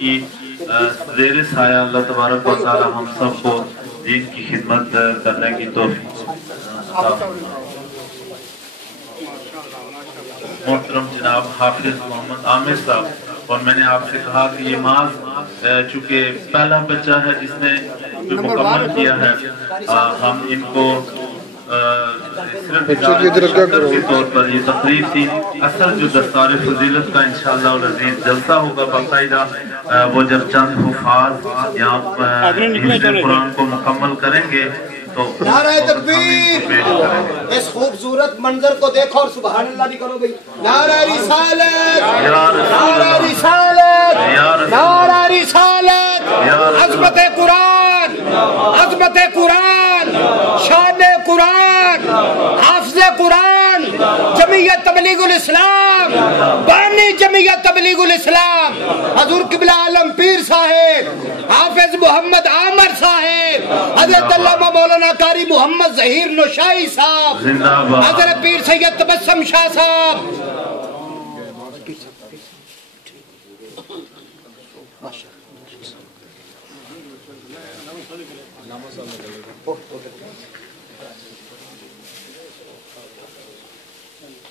की ज़ेर साया अल्लाह तबारक व तआला हम सबको दीन की खिदमत करने की तौफीक। मोहतरम जनाब हाफिज मोहम्मद आमिर साहब, और मैंने आपसे कहा कि ये माज चूँकि पहला बच्चा है जिसने मुकम्मल किया है, हम इनको सिर्फ के तौर पर ये तकरीब थी। असल जो दस्तार फजीलत का इंशाअल्लाह अज़ीज़ जलसा होगा बाकायदा, वो जब चंद हुफ़ाज़ यहाँ कुरान को मुकम्मल करेंगे तो नारे तकबीर। इस खूबसूरत मंजर को देखो और सुभान अल्लाह भी करो भाई। नारे रिसालत, नारे रिसालत, नारे रिसालत, अज़मत कुरान, अज़मत कुरान, शान कुरान, हाफ़िज़ कुरान, जमीयत तबलीगुल इस्लाम, बानी जमीयत तबलीगुल इस्लाम, हज़ूर क़िबला आलम पीर साहेब, हाफ़िज़ मोहम्मद आमर साहेब, हज़रत अल्लामा मौलाना कारी मोहम्मद ज़हीर नौशाई साहब, हज़रत पीर सैयद तबस्सुम शाह साहब,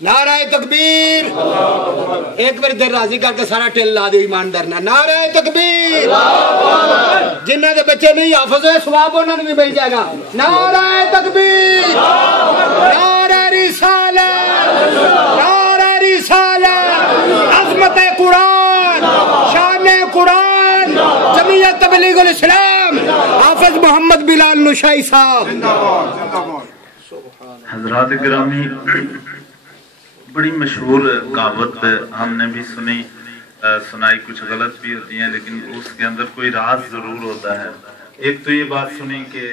नाराए तकबीर। एक बार दिल राजी करके सारा टिल ला दे ईमानदार ना। नाराए तकबीर। जिन्हों के बच्चे नहीं हाफिज हुए सवाब उन्होंने भी मिल जाएगा। नाराए तकबीर, नारा रिसालत, नारा रिसालत, अज़मत कुरान, शान कुरान, जमीयत तबलीगुल इस्लाम, हाफिज मोहम्मद बिलाल नौशाई साहब। हज़रात गिरामी, बड़ी मशहूर कहावत हमने भी सुनाई, कुछ गलत भी होती हैं लेकिन उसके अंदर कोई राज जरूर होता है। एक तो ये बात सुनी कि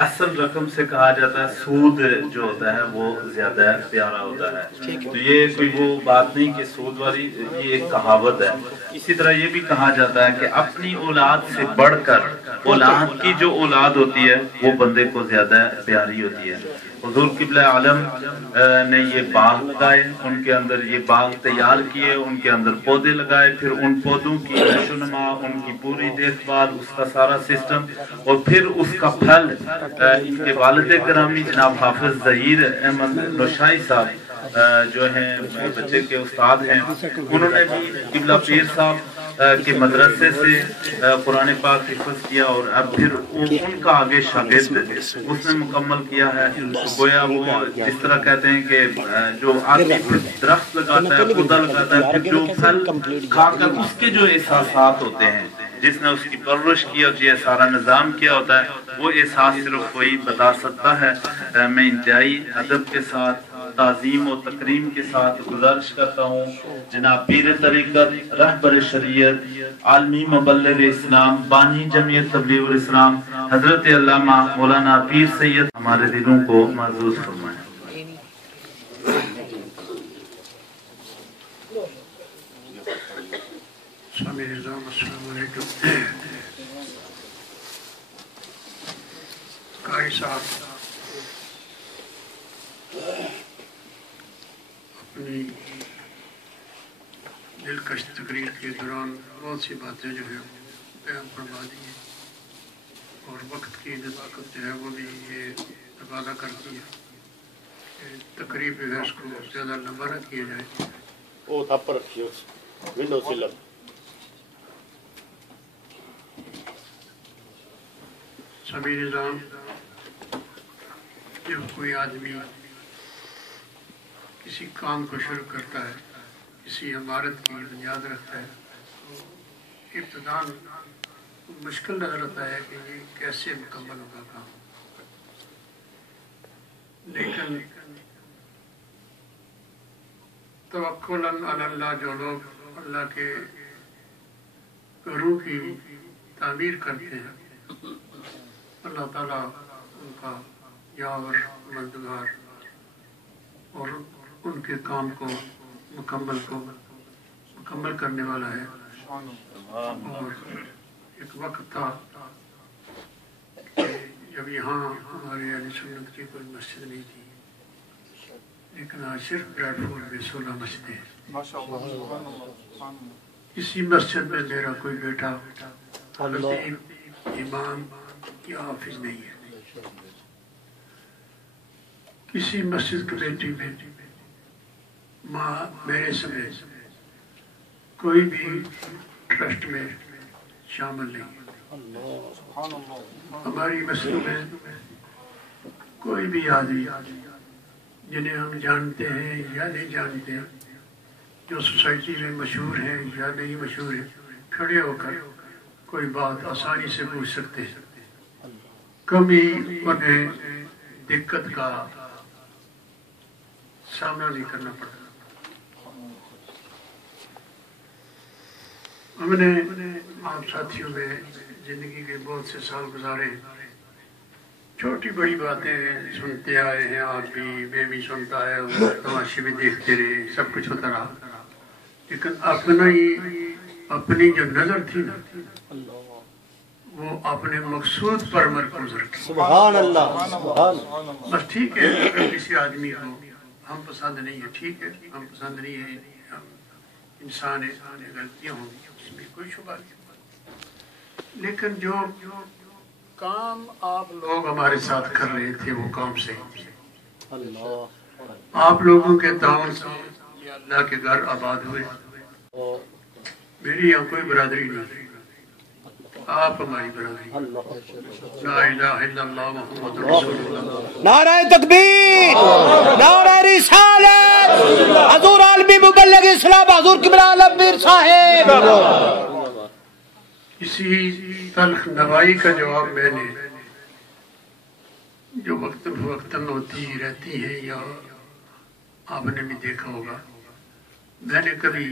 असल रकम से कहा जाता है सूद जो होता है वो ज्यादा प्यारा होता है, तो ये कोई वो बात नहीं कि सूद वाली, ये एक कहावत है। इसी तरह ये भी कहा जाता है कि अपनी औलाद से बढ़कर औलाद की जो औलाद होती है वो बंदे को ज्यादा प्यारी होती है। हुजूर क़िबला आलम ने ये बाग लगाए, उनके अंदर ये बाग तैयार किए, उनके अंदर पौधे लगाए, फिर उन पौधों की नशोनुमा, उनकी पूरी देखभाल, उसका सारा सिस्टम, और फिर उसका फल इनके वालिद गिरामी जनाब हाफिज ज़हीर अहमद नौशाई साहब जो हैं बच्चे के उस्ताद हैं, उन्होंने भी क़िबला पीर साहब के मदरसे से कुरान पाक हिफ्ज़ किया और अब फिर उनका आगे शागिर्द उसने मुकम्मल किया है। गोया वो जिस तरह कहते हैं कि जो आदमी दरख्त लगाता है, पौधा लगाता है, फिर जो फल खाकर उसके जो एहसासात होते हैं, जिसने उसकी परवरिश की और ये सारा निज़ाम किया होता है, वो एहसास सिर्फ कोई बता सकता है। मैं इंतहाई अदब के साथ, ताज़ीम और तकरीम के साथ गुजारिश करता हूँ जनाब पीर तरीक़त, रहबर शरीयत, आलमी मुबल्लिग इस्लाम, बानी जमीयत तबलीगुल इस्लाम, हज़रत अल्लामा मौलाना पीर सैयद हमारे दिलों को महसूस फरमाएं। कारी साहब अपनी दिलकश तकरीर के दौरान बहुत सी बातें जो है बयान फरमा दी हैं और वक्त की नज़ाकत जो है वो भी ये तकाज़ा करती है कि तकरीब जो है उसको ज़्यादा लंबा न किया जाए। वो थप्पड़ रखिए विंडो से लग। सभी निज़ाम जब कोई आदमी किसी काम को शुरू करता है, किसी इमारत की बुनियाद रखता है, तो इब्तिदान मुश्किल नजर आता है कि ये कैसे मुकम्मल होगा काम, लेकिन तवक्कुलन अल्लाह जो लोग अल्लाह के घरों की तामीर करते हैं, अल्लाह ताला उनका यावर मददगार और उनके काम को मुकम्मल करने वाला है। और एक वक्त था कि जब यहाँ हमारे अहले सुन्नत की कोई मस्जिद नहीं थी, लेकिन आज सिर्फ ब्रैडफोर्ड में 16 मस्जिदें हैं। इसी मस्जिद में मेरा कोई बेटा खतीब, इमाम या हाफिज नहीं है। किसी मस्जिद कमेटी में माँ मेरे समेत कोई भी ट्रस्ट में शामिल नहीं है। हमारी मस्जिद में कोई भी आदमी जिन्हें हम जानते हैं या नहीं जानते, जो सोसाइटी में मशहूर हैं या नहीं मशहूर हैं, खड़े होकर कोई बात आसानी से पूछ सकते हैं। कभी उन्हें दिक्कत का सामना नहीं करना पड़ता। हमने आप साथियों में जिंदगी के बहुत से साल गुजारे, छोटी बड़ी बातें सुनते आए हैं, आप भी, मैं भी सुनता है, तमाशे भी देखते रहे, सब कुछ होता रहा, लेकिन अपनी जो नजर थी ना, वो अपने मकसूद पर मरकूज रखी। सुभान अल्लाह, सुभान। बस ठीक है, अगर किसी आदमी को हम पसंद नहीं है, ठीक है, हम पसंद नहीं है, इंसान है, गलतियां होंगी, उसमें कोई शुबा नहीं, लेकिन जो काम आप लोग हमारे साथ कर रहे थे वो काम सही थे। आप लोगों के ताउन से अल्लाह के घर आबाद हुए। मेरी यहाँ कोई बरादरी नहीं, आप हमारी बरादरी। ला इलाहा इल्लल्लाह मुहम्मदुर रसूलुल्लाह। नारा तकबीर, नारा रिसालत, हजूर आलमी मुबल्लिग इस्लाम हजूर किबला आलम मीर साहिब। इसी तल्ख नवाई का जवाब मैंने, जो वक्तन होती रहती है या आपने भी देखा होगा, मैंने कभी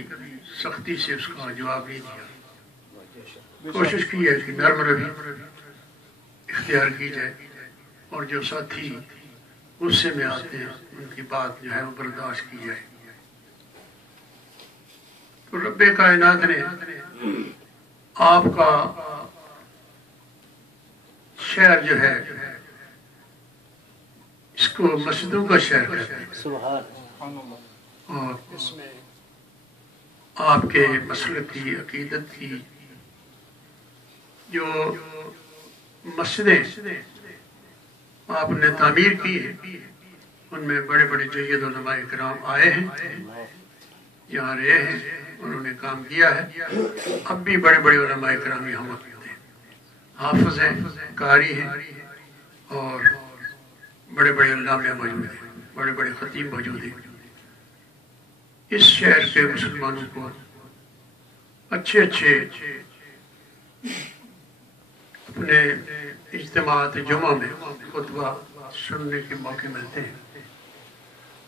सख्ती से उसका जवाब नहीं दिया। कोशिश की है कि नर्म रवि इख्तियार की जाए और जो साथी गुस्से में आते हैं उनकी बात जो है वो बर्दाश्त की जाए। तो रब्बे कायनात ने आपका शहर जो है इसको मस्जिदों का शहर कहते हैं, और इसमें आपके मसलक की, अकीदत की जो मस्जिदें आपने तामीर की है, उनमें बड़े बड़े जय्यद उलमा इकराम आए हैं, यहाँ रहे हैं, उन्होंने काम किया है। अब भी बड़े बड़े उलमा इकराम यहाँ मौजूद हैं, हाफिज हैं, कारी हैं, और बड़े बड़े अल्लामा मौजूद हैं, बड़े बड़े खतीब मौजूद हैं। इस शहर के मुसलमानों को अच्छे अच्छे अपने इज्तिमात जुमा में खुतबा सुनने के मौके मिलते हैं।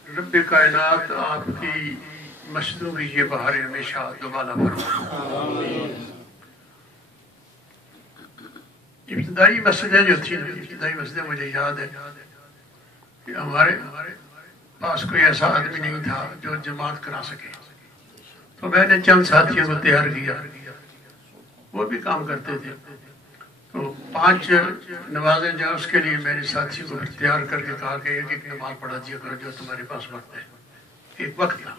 रब्बे कायनात आपकी मस्जिदों की ये बहार हमेशा दोबारा फरमाए। इब्तिदाई मस्जिदें जो थी, इब्तिदाई मस्जिदें मुझे याद है कि हमारे पास कोई ऐसा आदमी नहीं था जो जमात करा सके, तो मैंने चंद साथियों को तैयार किया, वो भी काम करते थे। तो 5 नमाजें जो उसके लिए मैंने साथियों को तैयार करके कहा कि एक एक नमाज पढ़ा दिया करो जो तुम्हारे पास वक्त है। एक वक्त था,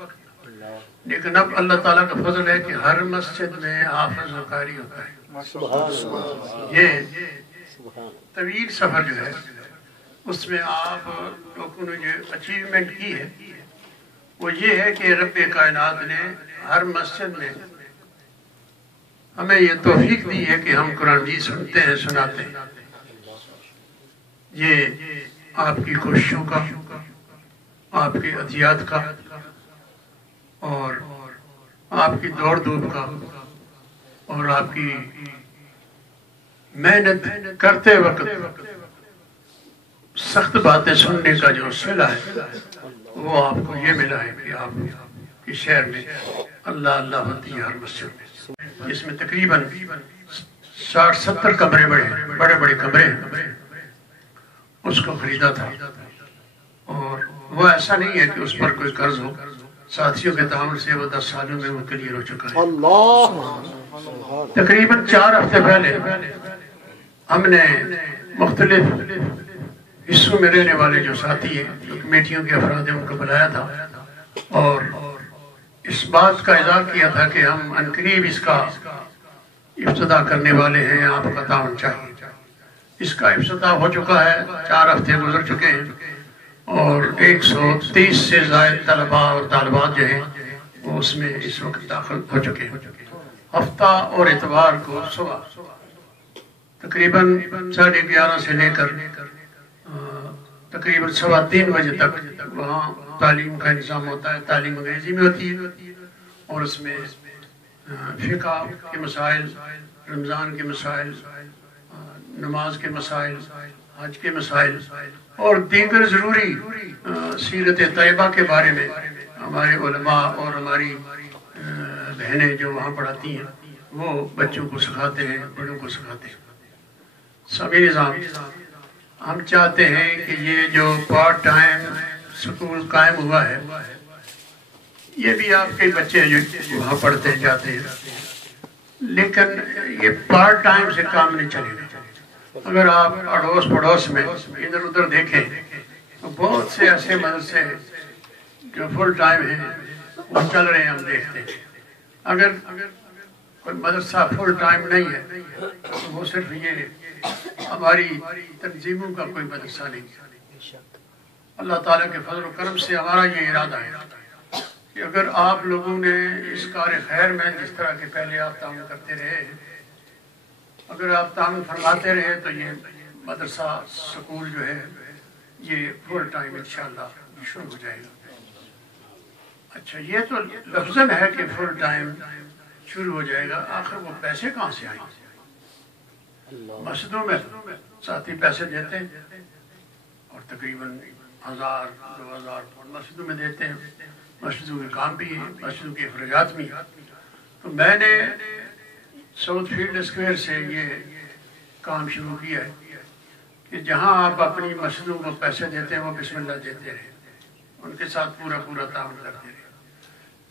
लेकिन अब अल्लाह ताला का फजल है कि हर मस्जिद में हाफिज व कारी होता है। ये तवील सफर जो है उसमें आप लोगों ने जो अचीवमेंट की है वो ये है कि रब्बे कायनात ने हर मस्जिद में हमें ये तौफीक दी है कि हम कुरान जी सुनते हैं, सुनाते हैं। ये आपकी कोशिशों का, आपकी अतियात का और आपकी दौड़ धूप का और आपकी मेहनत करते वक्त सख्त बातें सुनने का जो सिला है वो आपको ये मिला है कि आपके शहर में अल्लाह अल्लाह होती है हर मस्जिद में। इसमें तकरीबन 60-70 कमरे बड़े बड़े कमरे उसको खरीदा था, और वो ऐसा नहीं है कि उस पर कोई कर्ज हो। साथियों के ताउन से वो 10 सालों में वो क्लियर हो चुका है। तकरीबन 4 हफ्ते पहले हमने मुख्तलिफ हिस्सों में रहने वाले जो साथी हैं, जो कमेटियों के अफराद हैं, उनको बुलाया था और اس بات کا اظہار کیا تھا کہ ہم عنقریب اس کا افتتاح کرنے والے ہیں، آپ کا تعاون چاہیے۔ اس کا افتتاح ہو چکا ہے، 4 ہفتے گزر چکے ہیں اور 130 سے زائد طلباء اور طالبات جو ہیں وہ اس میں اس وقت داخل ہو چکے ہیں۔ ہفتہ اور اتوار کو صبح تقریباً 11:30 سے لے کر تقریباً 3:15 بجے تک وہاں تعلیم کا انتظام ہوتا ہے۔ تعلیم انگریزی میں ہوتی ہے اور اس میں فقہ کے مسائل، رمضان کے مسائل، نماز کے مسائل، حج کے مسائل اور دیگر ضروری سیرت طیبہ کے بارے میں ہمارے علماء اور ہماری بہنیں جو وہاں پڑھاتی ہیں وہ بچوں کو سکھاتے ہیں، بڑوں کو سکھاتے ہیں۔ سامعین نظام، ہم چاہتے ہیں کہ یہ جو پارٹ ٹائم سکول قائم ہوا ہے یہ بھی آپ کے بچے جو وہاں پڑھتے جاتے ہیں، لیکن یہ پارٹ ٹائم سے کام نہیں چلے گا۔ اگر آپ اڑوس پڑوس میں ادھر ادھر دیکھیں تو بہت سے ایسے مدرسے جو فل ٹائم ہیں وہ چل رہے ہیں، ہم دیکھتے ہیں۔ اگر کوئی مدرسہ فل ٹائم نہیں ہے تو وہ صرف یہ ہماری تنظیموں کا کوئی مدرسہ نہیں ہے۔ اللہ تعالیٰ کے فضل و کرم سے ہمارا یہ ارادہ ہے کہ اگر آپ لوگوں نے اس کار خیر میں جس طرح کے پہلے آپ تعاون کرتے رہے، اگر آپ تعاون فرماتے رہے تو یہ مدرسہ سکول جو ہے یہ فل ٹائم انشاءاللہ شروع ہو جائے گا۔ اچھا، یہ تو لفظاً ہے کہ فل ٹائم شروع ہو جائے گا، آخر وہ پیسے کہاں سے آئیں گے؟ مسجدوں میں ساتھی پیسے دیتے ہیں اور تقریباً 1000-2000 مسجدوں میں دیتے ہیں، مسجدوں کے کام بھی ہیں، مسجدوں کے اخراجات بھی۔ تو میں نے ساؤتھ فیلڈ اسکوائر سے یہ کام شروع کیا ہے کہ جہاں آپ اپنی مسجدوں کو پیسے دیتے ہیں وہ بسم اللہ دیتے رہے، ان کے ساتھ پورا تعاون کرتے رہے۔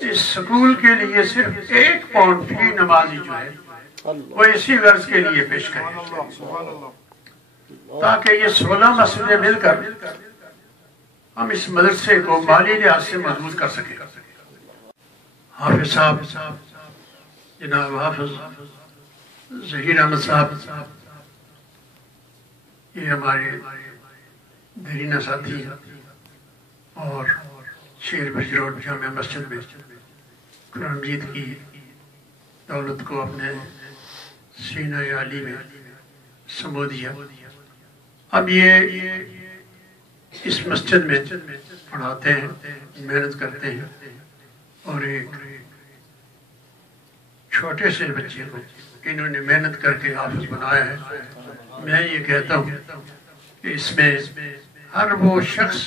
اس سکول کے لیے صرف 1 پاؤنڈ فی نمازی جو ہے وہ اسی غرض کے لیے پیش کریں تاکہ یہ 16 مسجدیں مل کر ہم اس مدرسے کو مالی لحاظ سے مضبوط کر سکیں۔ حافظ صاحب، جناب حافظ ظہیر احمد صاحب، یہ ہمارے دیرینہ ساتھی ہیں اور شیر بج روڈ جامع مسجد میں قرآن مجید کی دولت کو اپنے سینہ عالی میں سمو دیا۔ اب یہ اس مسجد میں پڑھاتے ہیں، محنت کرتے ہیں اور ایک چھوٹے سے بچے کو انہوں نے محنت کر کے حافظ بنایا ہے۔ میں یہ کہتا ہوں کہ اس میں ہر وہ شخص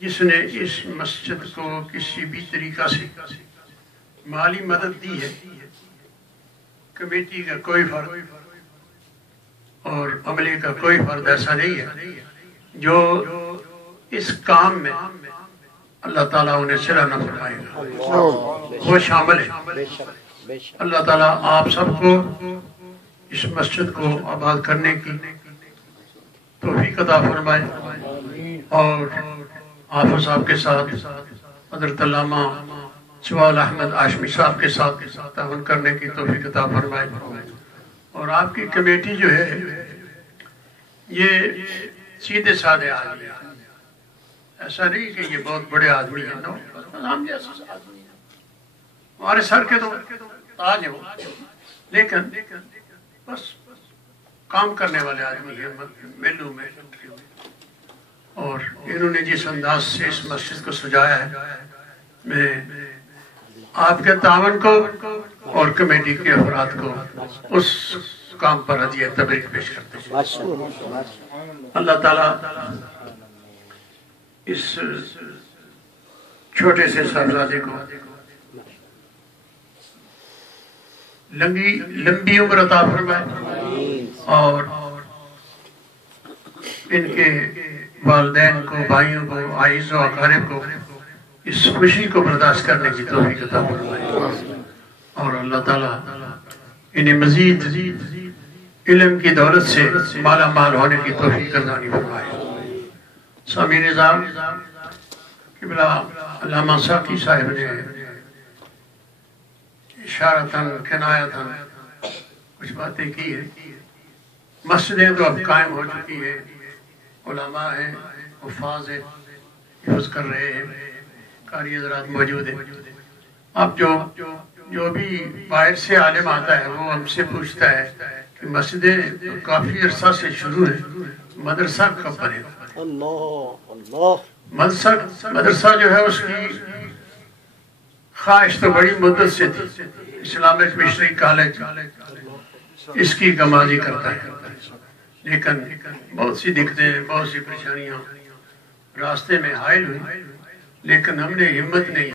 جس نے اس مسجد کو کسی بھی طریقہ سے مالی مدد دی ہے، کمیٹی کا کوئی فرد اور عملے کا کوئی فرد ایسا نہیں ہے جو اس کام میں اللہ تعالیٰ انہیں صلہ نہ فرمائے گا، وہ شامل ہے۔ اللہ تعالیٰ آپ سب کو اس مسجد کو آباد کرنے کی توفیق عطا فرمائے اور حافظ صاحب کے ساتھ حضرت علامہ سوال احمد ہاشمی صاحب کے ساتھ تعاون کرنے کی توفیق عطا فرمائے۔ اور آپ کی کمیٹی جو ہے یہ سیدھے سادھے آدمی ہیں، ایسا نہیں کہ یہ بہت بڑے آدمی ہیں، ہم جیسے آدمی ہیں، ہمارے سر کے تو تاج ہیں وہ، لیکن بس کام کرنے والے آدمی ہیں میلوں میں۔ اور انہوں نے جس انداز سے اس مسجد کو سجایا ہے، میں آپ کے تعاون کو اور کمیٹی کے افراد کو اس کام پر ہدیہ تبریک پیش کرتے ہیں۔ اللہ تعالیٰ اس چھوٹے سے صاحبزادے کو لمبی عمر عطا فرمائے اور ان کے والدین کو، بھائیوں کو، عزیز و اقارب کو اس خوشی کو برداشت کرنے کی توفیق عطا فرمائے اور اللہ تعالیٰ انہیں مزید علم کی دولت سے مالا مال ہونے کی توفیق عطا فرمائے۔ سامعین نظام، قبلہ علامہ ساقی صاحب نے इशारतन किनायतन कुछ बातें की है। मस्जिदें तो अब कायम हो चुकी है, उलमा है, हुफ़ाज़ है, हिफ्ज़ कर रहे हैं, कारी हज़रात मौजूद है। अब जो भी बाहर से आलिम आता है वो हमसे पूछता है कि मस्जिदें तो काफ़ी अरसा से शुरू है, मदरसा कब बनेगा? मदरसा जो है उसकी ख्वाहिश तो बड़ी मुद्दत से थी। इस्लामिक मिशनरी कॉलेज इसकी गमाजी करता है, लेकिन बहुत सी दिक्कतें, बहुत सी परेशानियां रास्ते में हायल हुई, लेकिन हमने हिम्मत नहीं